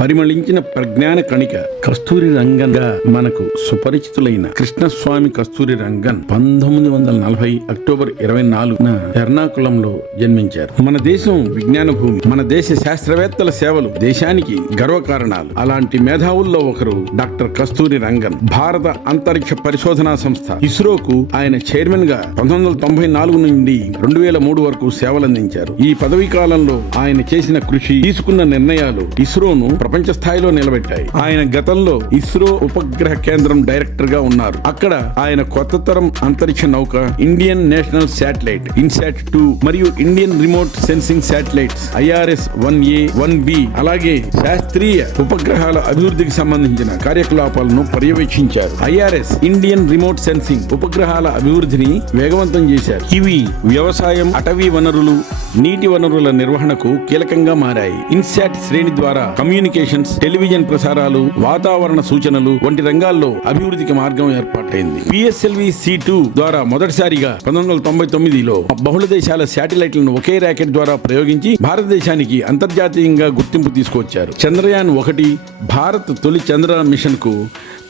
పరిమళించిన ప్రజ్ఞాన కణిక కస్తూరి రంగంగా మనకు సుపరిచితులైన కృష్ణస్వామి కస్తూరి రంగన్ పంతొమ్మిది వందల నలభై అక్టోబర్ ఇరవై నాలుగున ఎర్నాకుళంలో జన్మించారు. మన దేశం విజ్ఞాన భూమి. మన దేశ శాస్త్రవేత్తల సేవలు దేశానికి గర్వకారణాలు అలాంటి మేధావుల్లో ఒకరు డాక్టర్ కస్తూరి రంగన్. భారత అంతరిక్ష పరిశోధనా సంస్థ. ఇస్రోకు ఆయన చైర్మన్గా పంతొమ్మిది వందల తొంభై నాలుగు నుండి రెండు వేల మూడు వరకు సేవలందించారు. ఈ పదవీ కాలంలో ఆయన చేసిన కృషి తీసుకున్న నిర్ణయాలు ఇస్రోను ప్రపంచ స్థాయిలో నిలబెట్టాయి. ఆయన గతంలో ఇస్రో ఉపగ్రహ కేంద్రం డైరెక్టర్గా ఉన్నారు. అక్కడ ఆయన కొత్త తరం అంతరిక్ష నౌక Indian national satellite INSAT two మరియు Indian remote sensing satellites IRS one A one B అలాగే శాస్త్రీయ ఉపగ్రహాల అభివృద్ధికి సంబంధించిన కార్యకలాపాలను పర్యవేక్షించారు. ఐఆర్ఎస్ ఇండియన్ రిమోట్ సెన్సింగ్ ఉపగ్రహాల అభివృద్ధిని వేగవంతం చేశారు. ఇవి వ్యవసాయం అటవీ వనరులు నీటి వనరుల నిర్వహణకు కీలకంగా మారాయి. ఇన్సాట్ శ్రేణి ద్వారా కమ్యూనికేషన్స్ టెలివిజన్ ప్రసారాలు వాతావరణ సూచనలు వంటి రంగాల్లో అభివృద్ధికి మార్గం ఏర్పాటైంది. పిఎస్ఎల్వి సి టూ ద్వారా మొదటిసారిగా పంతొమ్మిది వందల తొంభై తొమ్మిదిలో బహుళ దేశాల శాటిలైట్లను ఒకే ర్యాకెట్ ద్వారా ప్రయోగించి భారతదేశానికి అంతర్జాతీయంగా గుర్తింపు తీసుకొచ్చారు చంద్రయాన్ ఒకటి భారత్ తొలి చంద్రయాన్ మిషన్కు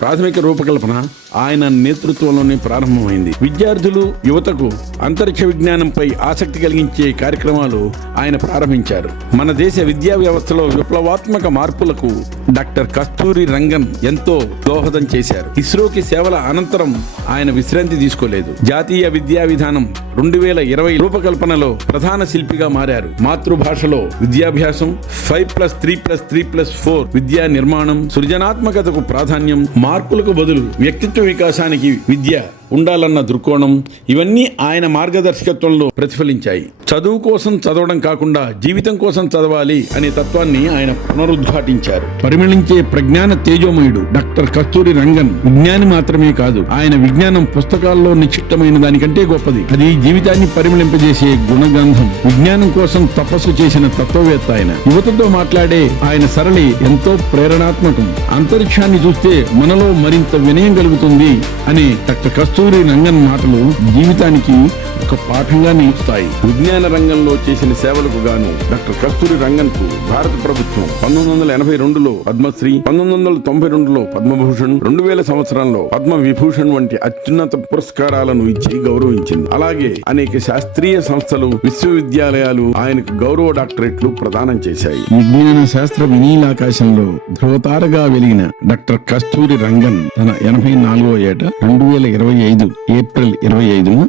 ప్రాథమిక రూపకల్పన ఆయన నేతృత్వంలోనే ప్రారంభమైంది. విద్యార్థులు యువతకు అంతరిక్ష విజ్ఞానంపై ఆసక్తి కలిగించే కార్యక్రమాలు ఆయన ప్రారంభించారు. మన దేశ విద్యా వ్యవస్థలో విప్లవాత్మక మార్పులకు డాక్టర్ కస్తూరి రంగన్ ఎంతో దోహదం చేశారు. ఇస్రోకి సేవల అనంతరం ఆయన విశ్రాంతి తీసుకోలేదు. జాతీయ విద్యా విధానం రెండు వేల ఇరవై రూపకల్పనలో ప్రధాన శిల్పిగా మారారు. మాతృభాషలో విద్యాభ్యాసం five plus three plus three plus four విద్యా నిర్మాణం సృజనాత్మకతకు ప్రాధాన్యం మార్పులకు బదులు వ్యక్తిత్వ వికాసానికి విద్య ఉండాలన్న దృక్కోణం ఇవన్నీ ఆయన మార్గదర్శకత్వంలో ప్రతిఫలించాయి. చదువు కోసం చదవడం కాకుండా జీవితం కోసం చదవాలి అనే తత్వాన్ని ఆయన పునరుద్ఘాటించారు. పరిమళించే ప్రజ్ఞాన తేజోమయుడు డాక్టర్ కస్తూరి రంగన్ విజ్ఞాని మాత్రమే కాదు ఆయన విజ్ఞానం పుస్తకాల్లో నిక్షిప్తమైన దానికంటే గొప్పది. అది జీవితాన్ని పరిమళింపజేసే గుణగంధం విజ్ఞానం కోసం తపస్సు చేసిన తత్వవేత్త ఆయన. యువతతో మాట్లాడే ఆయన సరళి ఎంతో ప్రేరణాత్మకం. అంతరిక్షాన్ని చూస్తే మనలో మరింత వినయం కలుగుతుంది అని డాక్టర్ కస్తూరి రంగన్ మాటలు జీవితానికి ఒక పాఠంగా నిలుస్తాయి. విజ్ఞాన రంగంలో చేసిన సేవలకు గాను డాక్టర్ కస్తూరి రంగన్కు భారత ప్రభుత్వం పంతొమ్మిది వందల ఎనభై రెండులో పద్మశ్రీ పంతొమ్మిది వందల తొంభై రెండులో పద్మభూషణ్ రెండు వేల సంవత్సరంలో పద్మ విభూషణ్ వంటి అత్యున్నత పురస్కారాలను ఇచ్చి గౌరవించింది. అలాగే అనేక శాస్త్రీయ సంస్థలు విశ్వవిద్యాలయాలు ఆయనకు గౌరవ డాక్టరేట్లు ప్రదానం చేశాయి. విజ్ఞాన శాస్త్ర వినీలాకాశంలో ధ్రువతారగా వెలిగిన డాక్టర్ కస్తూరి రంగన్ తన ఎనభై నాలుగో ఏట రెండు వేల ఇరవై ఐదు ఏప్రిల్ ఇరవై ఐదున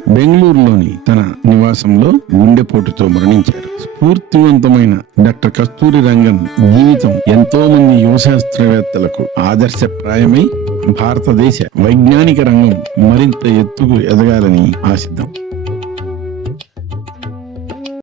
బెంగళూరులోని తన నివాసంలో గుండెపోటుతో మరణించారు. స్ఫూర్తివంతమైన డాక్టర్ కస్తూరి రంగన్ జీవితం ఎంతో మంది యువ శాస్త్రవేత్తలకు ఆదర్శప్రాయమై భారతదేశ వైజ్ఞానిక రంగం మరింత ఎత్తుకు ఎదగాలని ఆశిద్దాం.